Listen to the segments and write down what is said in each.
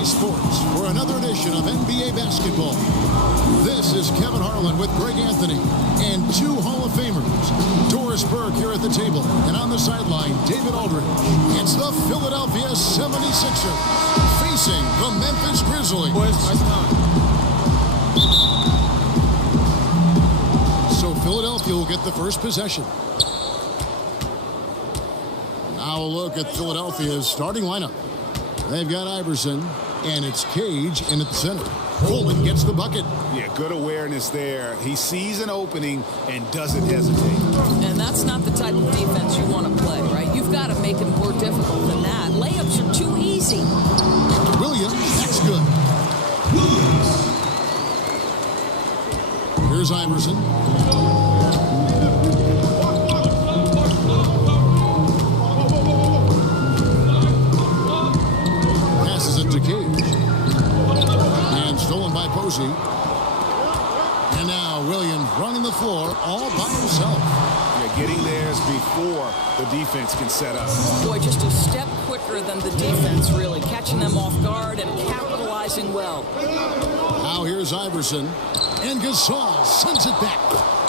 EA Sports for another edition of NBA basketball. This is Kevin Harlan with Greg Anthony and two Hall of Famers. Doris Burke here at the table, and on the sideline, David Aldridge. It's the Philadelphia 76ers facing the Memphis Grizzlies. So Philadelphia will get the first possession. Now a look at Philadelphia's starting lineup. They've got Iverson, and it's Cage in at the center. Coleman gets the bucket. Yeah, good awareness there. He sees an opening and doesn't hesitate. And that's not the type of defense you want to play, right? You've got to make it more difficult than that. Layups are too easy. Williams, that's good. Here's Iverson. Passes it to Cage. And stolen by Posey. And now Williams running the floor all by himself. Yeah, getting theirs before the defense can set up. Boy, just a step quicker than the defense, really. Catching them off guard and capitalizing well. Now here's Iverson. And Gasol sends it back.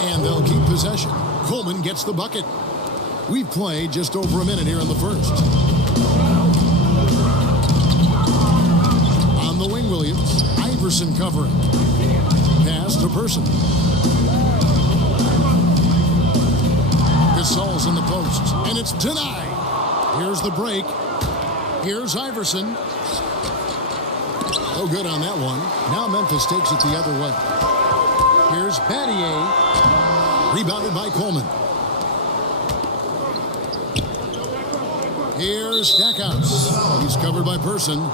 And they'll keep possession. Coleman gets the bucket. We've played just over a minute here in the first. On the wing, Williams. Iverson covering. Pass to Person. Gasol's in the post. And it's denied. Here's the break. Here's Iverson. No good on that one. Now Memphis takes it the other way. Here's Battier. Rebounded by Coleman. Here's Stackhouse. He's covered by Person.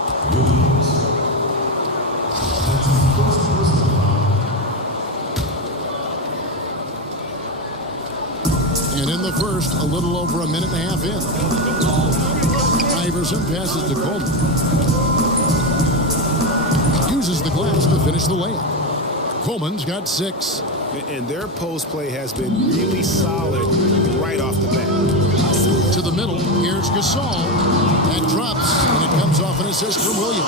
And in the first, a little over a minute and a half in. Iverson passes to Coleman. Uses the glass to finish the layup. Coleman's got 6. And their post play has been really solid right off the bat. To the middle, here's Gasol. That drops, and it comes off an assist from Williams.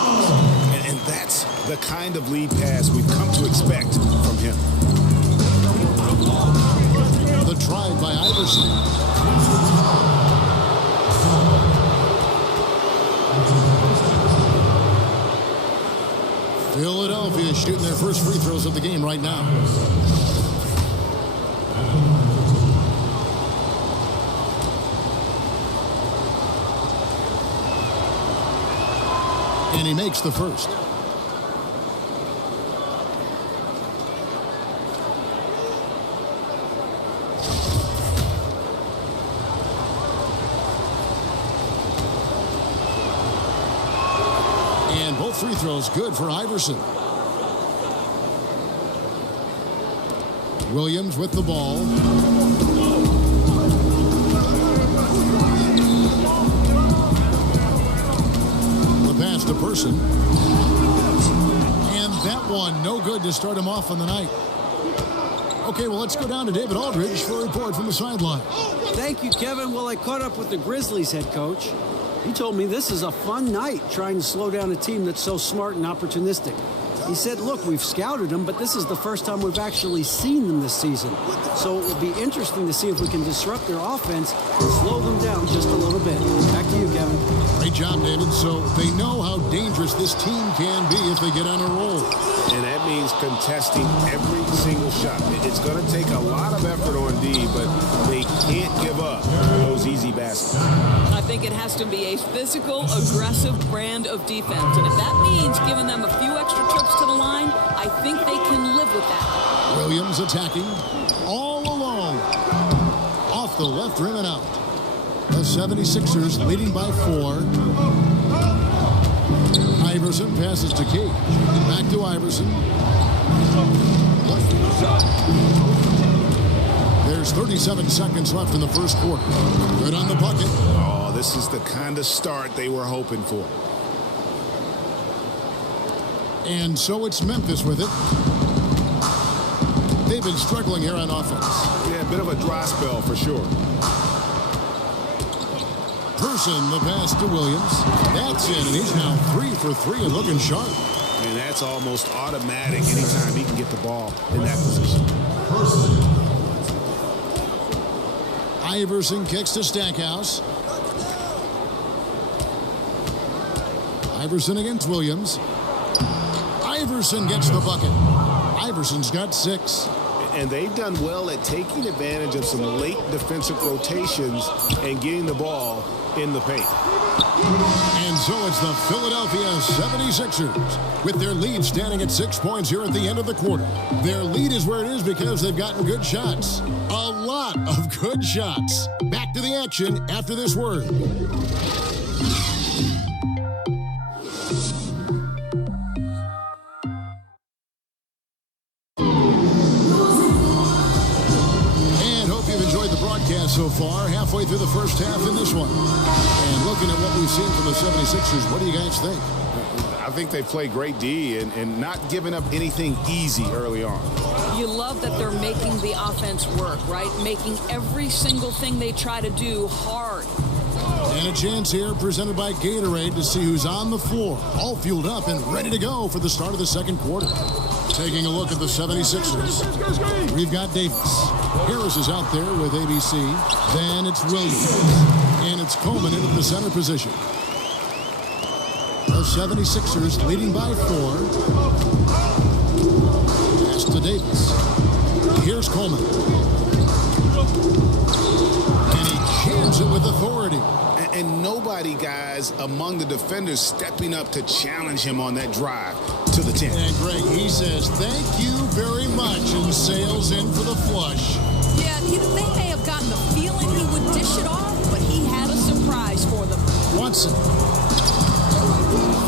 And that's the kind of lead pass we've come to expect from him. The drive by Iverson. Philadelphia shooting their first free throws of the game right now. And he makes the first. And both free throws good for Iverson. Williams with the ball. The pass to Person. And that one, no good to start him off on the night. Okay, well, let's go down to David Aldridge for a report from the sideline. Thank you, Kevin. Well, I caught up with the Grizzlies head coach. He told me this is a fun night trying to slow down a team that's so smart and opportunistic. He said, look, we've scouted them, but this is the first time we've actually seen them this season. So it will be interesting to see if we can disrupt their offense and slow them down just a little bit. Back to you, Kevin. Great job, David. So they know how dangerous this team can be if they get on a roll. And that means contesting every single shot. It's going to take a lot of effort on D, but they can't give up those easy baskets. I think it has to be a physical, aggressive brand of defense. And if that means giving them a few extra trips to the line, I think they can live with that. Williams attacking all alone. Off the left rim and out. The 76ers leading by 4. Iverson passes to Cage. Back to Iverson. There's 37 seconds left in the first quarter. Good on the bucket. Oh, this is the kind of start they were hoping for. And so it's Memphis with it. They've been struggling here on offense. Yeah, a bit of a dry spell for sure. Iverson, the pass to Williams. That's in, and he's now 3 for 3 and looking sharp. And that's almost automatic anytime he can get the ball in that position. Iverson kicks to Stackhouse. Iverson against Williams. Iverson gets the bucket. Iverson's got 6. And they've done well at taking advantage of some late defensive rotations and getting the ball in the paint. And so it's the Philadelphia 76ers with their lead standing at 6 points here at the end of the quarter. Their lead is where it is because they've gotten good shots. A lot of good shots. Back to the action after this word. So far, halfway through the first half in this one. And looking at what we've seen from the 76ers, what do you guys think? I think they play great D and not giving up anything easy early on. You love that they're making the offense work, right? Making every single thing they try to do hard. And a chance here presented by Gatorade to see who's on the floor, all fueled up and ready to go for the start of the second quarter. Taking a look at the 76ers, we've got Davis. Harris is out there with ABC. Then it's Williams. And it's Coleman in at the center position. The 76ers leading by 4. Pass to Davis. Here's Coleman. And he jams it with authority. And nobody, guys, among the defenders stepping up to challenge him on that drive to the 10. And Greg, he says, thank you very much, and sails in for the flush. Yeah, they may have gotten the feeling he would dish it off, but he had a surprise for them. Watson.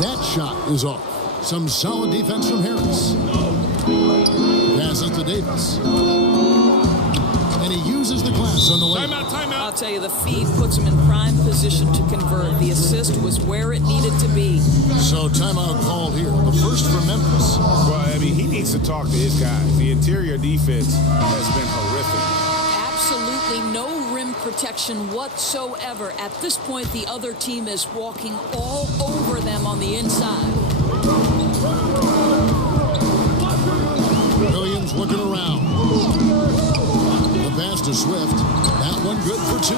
That shot is off. Some solid defense from Harris. Passes to Davis. And he uses the glass on the way. Timeout. I'll tell you, the feed puts him in prime position to convert. The assist was where it needed to be. So timeout called here. The first for Memphis. Well, I mean, he needs to talk to his guys. The interior defense has been horrific. Absolutely no rim protection whatsoever. At this point, the other team is walking all over them on the inside. Williams looking around. The pass to Swift. That one good for 2.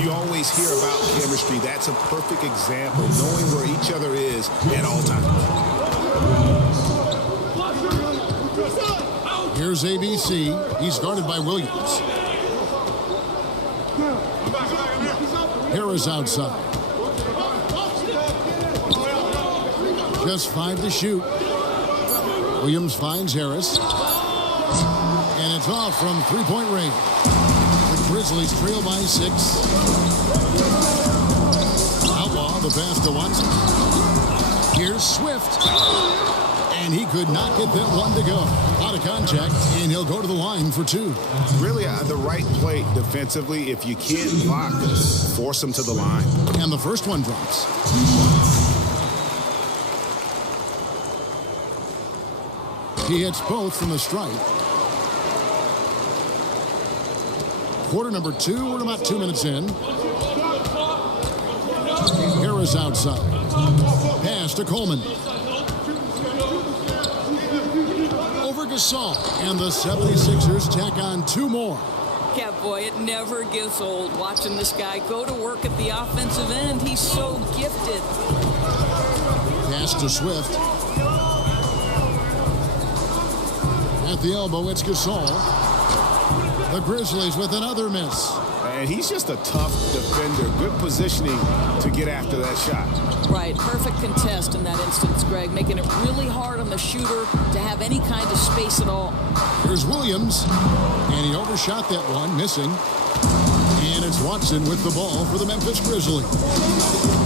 You always hear about chemistry. That's a perfect example, knowing where each other is at all times. Here's ABC. He's guarded by Williams. Harris outside. Just 5 to shoot. Williams finds Harris. And it's off from three-point range. The Grizzlies trail by 6. Outlaw, the pass to Watson. Here's Swift. And he could not get that one to go. Out of contact, and he'll go to the line for 2. Really the right play defensively. If you can't block, force him to the line. And the first one drops. He hits both from the stripe. Quarter number 2, we're about 2 minutes in. Harris outside. Pass to Coleman. Over Gasol. And the 76ers tack on 2 more. Yeah, boy, it never gets old watching this guy go to work at the offensive end. He's so gifted. Pass to Swift. At the elbow, it's Gasol. The Grizzlies with another miss. And he's just a tough defender. Good positioning to get after that shot. Right, perfect contest in that instance, Greg, making it really hard on the shooter to have any kind of space at all. Here's Williams, and he overshot that one, missing. And it's Watson with the ball for the Memphis Grizzlies.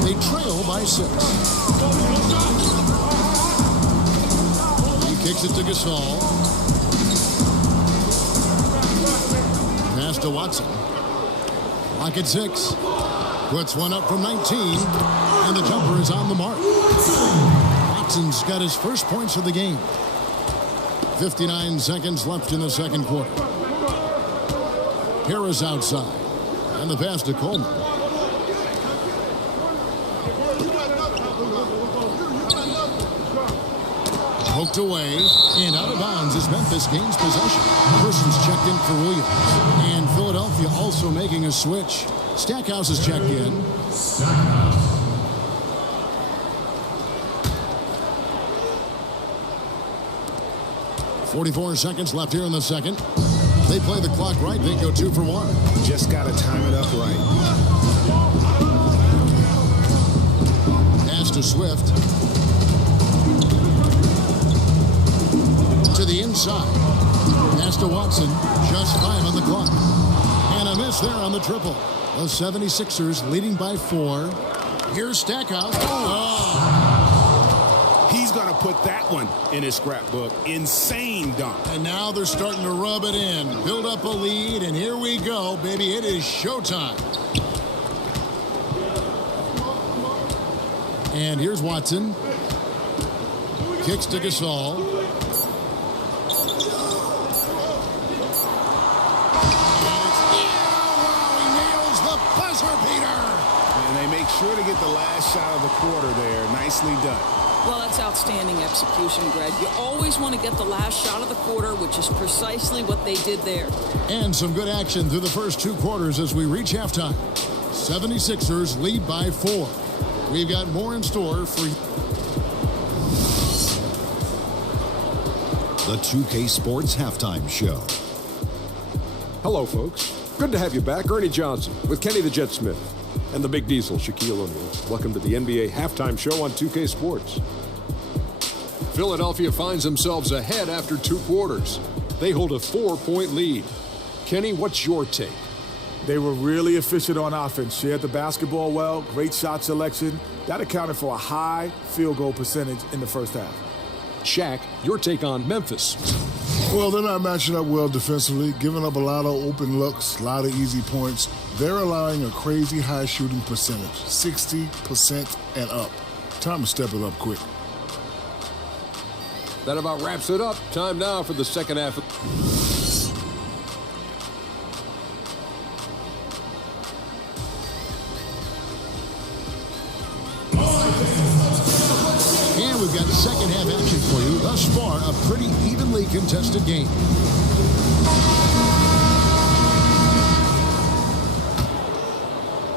They trail by 6. He kicks it to Gasol. Pass to Watson. Lock at 6. Puts one up from 19. And the jumper is on the mark. Watson's got his first points of the game. 59 seconds left in the second quarter. Harris outside. And the pass to Coleman. Poked away, and out of bounds is Memphis gains possession. Persons checked in for Williams. And Philadelphia also making a switch. Stackhouse is checked in. 44 seconds left here in the second. They play the clock right. They go 2 for 1. Just got to time it up right. Pass to Swift. To the inside. Pass to Watson. Just 5 on the clock. And a miss there on the triple. The 76ers leading by 4. Here's Stackhouse. He's going to put that one in his scrapbook. Insane dunk. And now they're starting to rub it in. Build up a lead, and here we go, baby. It is showtime. And here's Watson. Kicks to Gasol. He nails the buzzer beater. And they make sure to get the last shot of the quarter there. Nicely done. Well, that's outstanding execution, Greg. You always want to get the last shot of the quarter, which is precisely what they did there. And some good action through the first 2 quarters as we reach halftime. 76ers lead by 4. We've got more in store for you. The 2K Sports Halftime Show. Hello, folks. Good to have you back. Ernie Johnson with Kenny the Jet Smith and the Big Diesel, Shaquille O'Neal. Welcome to the NBA Halftime Show on 2K Sports. Philadelphia finds themselves ahead after 2 quarters. They hold a 4-point lead. Kenny, what's your take? They were really efficient on offense. Shared the basketball well, great shot selection. That accounted for a high field goal percentage in the first half. Shaq, your take on Memphis. Well, they're not matching up well defensively, giving up a lot of open looks, a lot of easy points. They're allowing a crazy high shooting percentage, 60% and up. Time to step it up quick. That about wraps it up. Time now for the second half. And we've got second half action for you. Thus far, a pretty evenly contested game.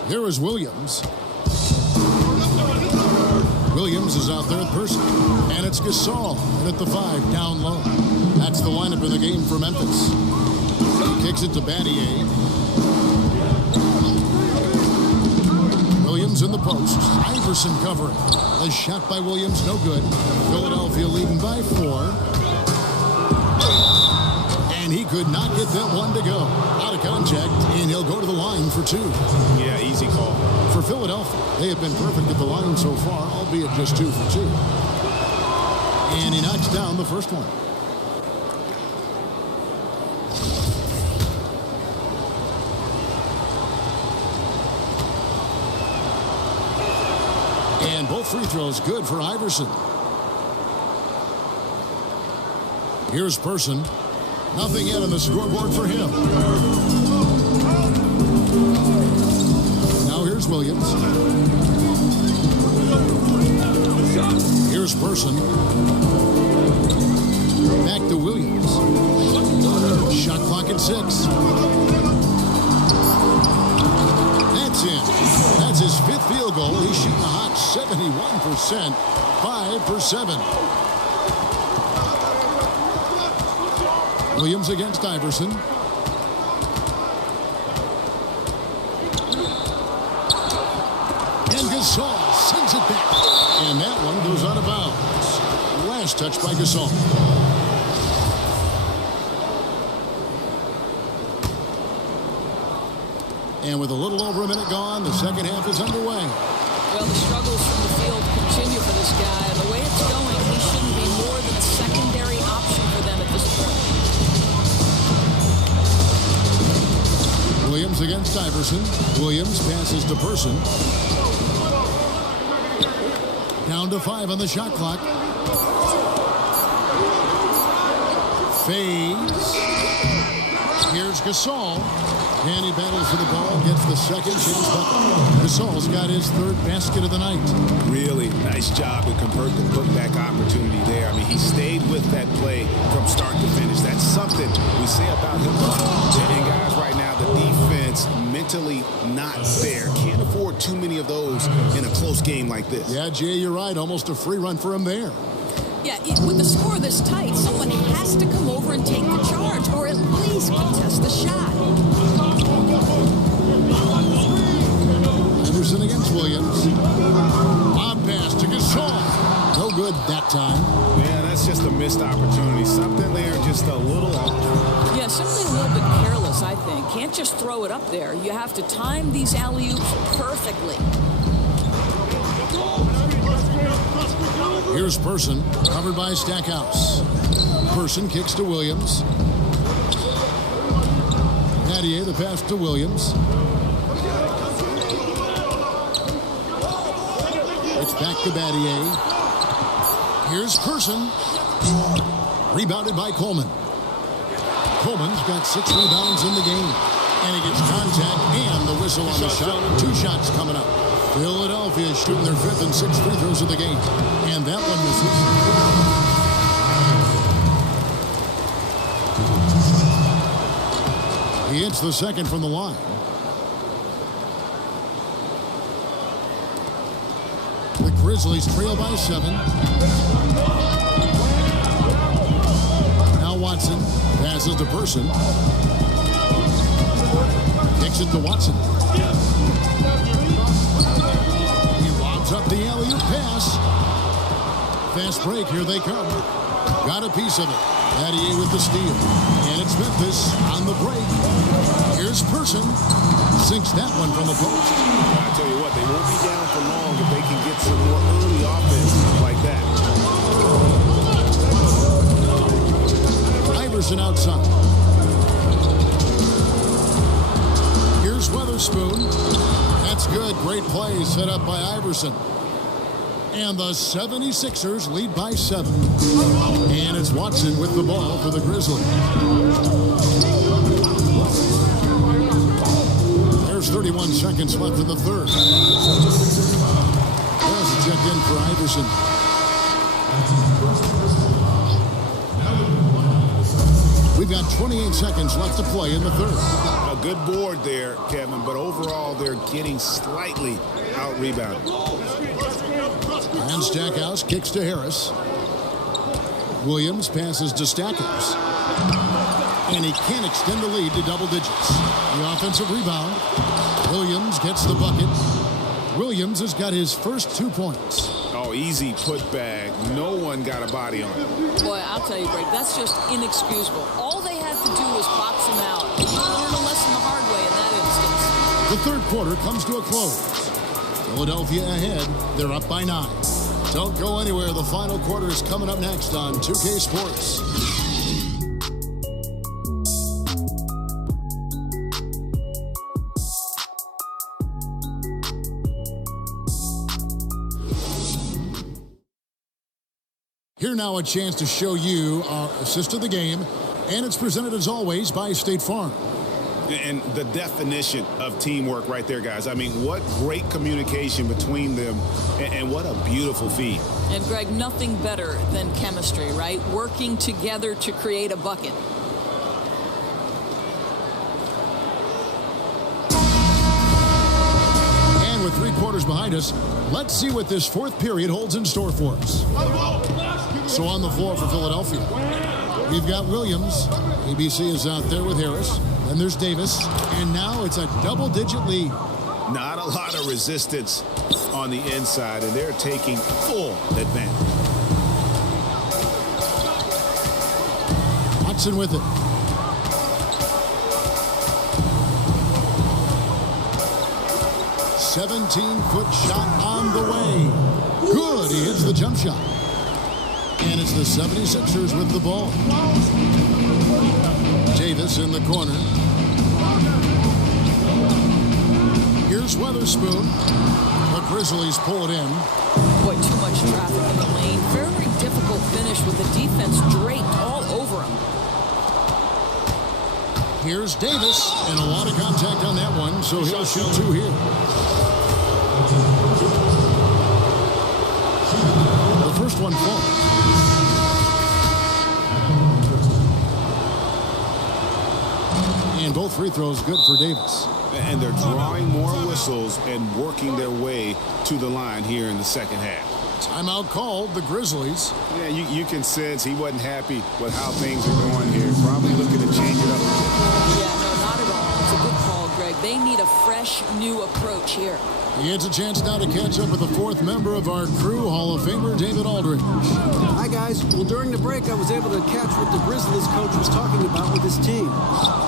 Here is Williams. Williams is out there at person. And it's Gasol and at the 5, down low. That's the lineup in the game for Memphis. He kicks it to Battier. Williams in the post. Iverson covering. The shot by Williams, no good. Philadelphia leading by 4. And he could not get that one to go. Out of contact, and he'll go to the line for 2. Yeah, easy call. For Philadelphia, they have been perfect at the line so far, albeit just 2 for 2. And he knocks down the first one. And both free throws good for Iverson. Here's Person. Nothing yet on the scoreboard for him. Now here's Williams. Here's Person. Back to Williams. Shot clock at 6. That's in. That's his 5th field goal. He's shooting a hot 71%. 5 for 7. Williams against Iverson. And Gasol sends it back. And that one goes out of bounds. Last touch by Gasol. And with a little over a minute gone, the second half is underway. Well, the struggles from the field continue for this guy. The way it's going, he shouldn't be more than a secondary option for them at this point. Williams against Iverson. Williams passes to Person. Down to 5 on the shot clock. Fades. Here's Gasol. And he battles for the ball, gets the second chance bucket. Gasol's got his 3rd basket of the night. Really nice job to convert the putback opportunity there. I mean, he stayed something we say about him. And guys, right now, the defense mentally not there. Can't afford too many of those in a close game like this. Yeah, Jay, you're right. Almost a free run for him there. Yeah, with the score this tight, someone has to come over and take the charge, or at least contest the shot. Iverson against Williams. On pass to Gasol. No good that time. Man, that's just a missed opportunity. Something there just a little off. Yeah, something a little bit careless, I think. Can't just throw it up there. You have to time these alley-oops perfectly. Here's Person, covered by Stackhouse. Person kicks to Williams. Nattier, the pass to Williams. It's back to Battier. Here's Person. Rebounded by Coleman. Coleman's got 6 rebounds in the game. And he gets contact and the whistle on the shot. 2 shots coming up. Philadelphia shooting their 5th and 6th free throws of the game. And that one misses. He hits the second from the line. The Grizzlies trail by 7. Now Watson passes to Person. Kicks it to Watson. He lobs up the alley-oop pass. Fast break, here they come. Got a piece of it. Battier with the steal. And it's Memphis on the break. Here's Person. Sinks that one from the post. I tell you what, they won't be down for long if they can get some more early offense like that. Iverson outside. Here's Weatherspoon. That's good. Great play set up by Iverson. And the 76ers lead by 7. And it's Watson with the ball for the Grizzlies. There's 31 seconds left in the third. There's a check in for Iverson. We've got 28 seconds left to play in the third. A good board there, Kevin, but overall they're getting slightly out-rebounded. And Stackhouse kicks to Harris. Williams passes to Stackhouse. And he can't extend the lead to double digits. The offensive rebound. Williams gets the bucket. Williams has got his first 2 points. Oh, easy putback. No one got a body on it. Boy, I'll tell you, Greg, that's just inexcusable. All they had to do was box him out. He learned a lesson the hard way in that instance. The third quarter comes to a close. Philadelphia ahead. They're up by 9. Don't go anywhere. The final quarter is coming up next on 2K Sports. Here now a chance to show you our assist of the game, and it's presented as always by State Farm. And the definition of teamwork right there, guys. I mean, what great communication between them, and what a beautiful feat. And, Greg, nothing better than chemistry, right? Working together to create a bucket. And with 3 quarters behind us, let's see what this fourth period holds in store for us. So on the floor for Philadelphia, we've got Williams. ABC is out there with Harris. Then there's Davis. And now it's a double-digit lead. Not a lot of resistance on the inside, and they're taking full advantage. Watson with it. "17-foot shot on the way." Good. He hits the jump shot. And it's the 76ers with the ball. Davis in the corner. Here's Weatherspoon. The Grizzlies pull it in. Boy, too much traffic in the lane. Very difficult finish with the defense draped all over him. Here's Davis, and a lot of contact on that one, so he'll shoot 2 here. The first one falls. And both free throws good for Davis. And they're drawing more whistles and working their way to the line here in the second half. Timeout called, the Grizzlies. Yeah, you can sense he wasn't happy with how things are going here. Probably looking to change it up a bit. Yeah, no, not at all. It's a good call, Greg. They need a fresh, new approach here. He gets a chance now to catch up with the fourth member of our crew, Hall of Famer David Aldridge. Hi, guys. Well, during the break, I was able to catch what the Grizzlies coach was talking about with his team.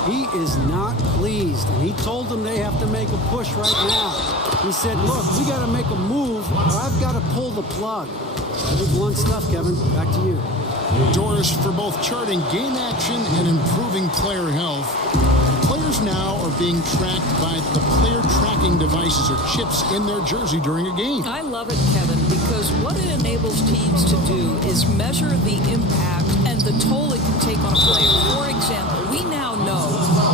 He is not pleased, and he told them they have to make a push right now. He said, look, we got to make a move, or I've got to pull the plug. Pretty blunt stuff, Kevin. Back to you. Doors for both charting game action and improving player health. Players now are being tracked by the player tracking devices or chips in their jersey during a game. I love it, Kevin, because what it enables teams to do is measure the impact and the toll it can take on a player. For example, we now know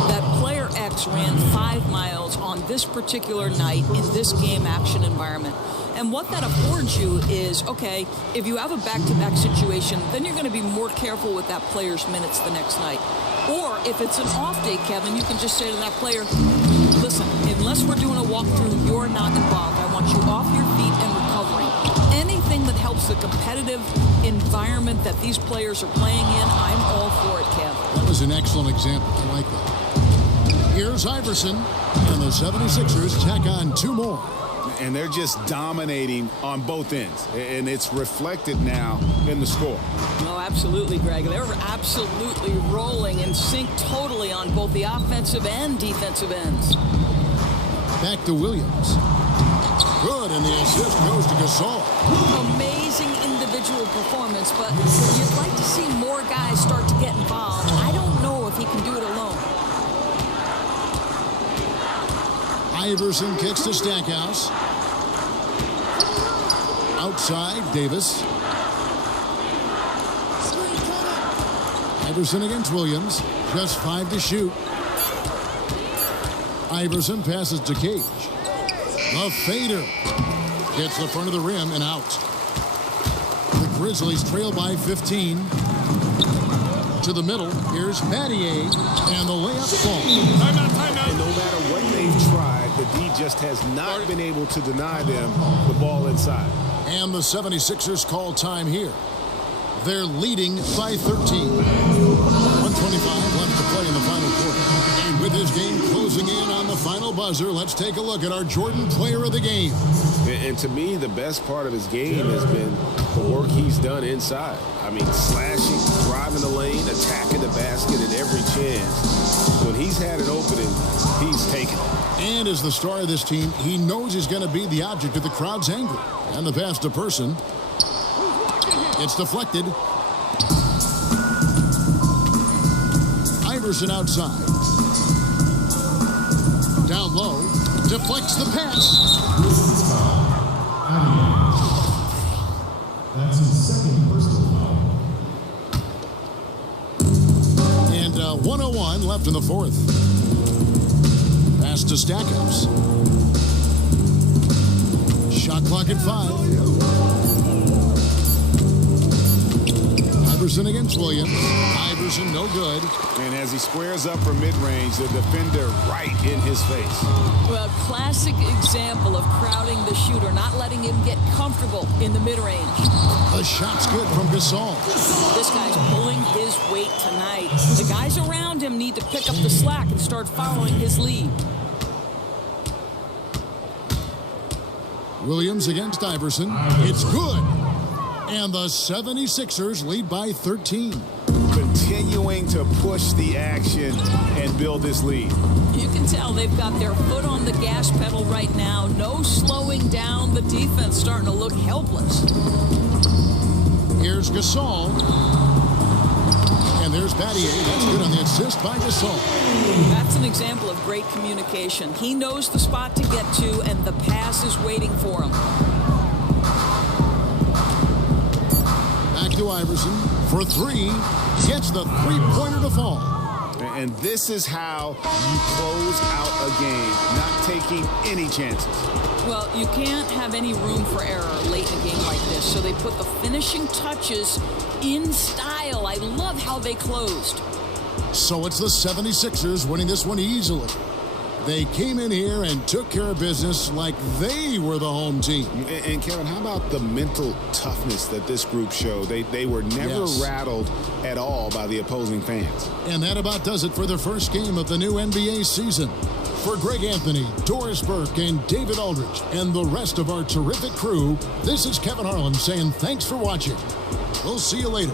that player X ran 5 miles on this particular night in this game action environment. And what that affords you is, okay, if you have a back-to-back situation, then you're going to be more careful with that player's minutes the next night. Or if it's an off day, Kevin, you can just say to that player, listen, unless we're doing a walkthrough, you're not involved. I want you off your feet and recovering. Anything that helps the competitive environment that these players are playing in, I'm all for it, Kev. That was an excellent example. I like that. Here's Iverson, and the 76ers tack on 2 more. And they're just dominating on both ends. And it's reflected now in the score. No, absolutely, Greg. They're absolutely rolling in sync totally on both the offensive and defensive ends. Back to Williams. Good, and the assist goes to Gasol. Amazing individual performance, but you'd like to see more guys start to get involved. I don't know if he can do it alone. Iverson kicks to Stackhouse. Outside, Davis. Iverson against Williams. Just 5 to shoot. Iverson passes to Cage. A fader. Gets the front of the rim and out. The Grizzlies trail by 15. To the middle. Here's Battier. And the layup falls. And no matter what they've tried, the D just has not been able to deny them the ball inside. And the 76ers call time here. They're leading by 13. 1:25 left to play in the final quarter. And with his game closing in on the final buzzer, let's take a look at our Jordan player of the game. And to me, the best part of his game has been the work he's done inside. I mean, slashing, driving the lane, attacking the basket at every chance. When he's had an opening, he's taken it. And as the star of this team, he knows he's going to be the object of the crowd's anger. And the pass to Person. It's deflected. Iverson outside. Down low. Deflects the pass. That's his second personal foul. And 1:01 left in the fourth. Pass to Stackhouse. Shot clock at 5. Iverson against Williams. Iverson no good. And as he squares up for mid-range, the defender right in his face. Well, classic example of crowding the shooter, not letting him get comfortable in the mid-range. The shot's good from Gasol. This guy's pulling his weight tonight. The guys around him need to pick up the slack and start following his lead. Williams against Iverson. It's good. And the 76ers lead by 13. Continuing to push the action and build this lead. You can tell they've got their foot on the gas pedal right now. No slowing down. The defense starting to look helpless. Here's Gasol. And there's Battier. That's good on the assist by Gasol. That's an example of great communication. He knows the spot to get to, and the pass is waiting for him. Back to Iverson for 3. Gets the three-pointer to fall. And this is how you close out a game, not taking any chances. Well, you can't have any room for error late in a game like this, so they put the finishing touches in style. I love how they closed. So it's the 76ers winning this one easily. They came in here and took care of business like they were the home team. And Kevin, how about the mental toughness that this group showed? They were never rattled at all by the opposing fans. And that about does it for the first game of the new NBA season. For Greg Anthony, Doris Burke, and David Aldridge, and the rest of our terrific crew, this is Kevin Harlan saying thanks for watching. We'll see you later.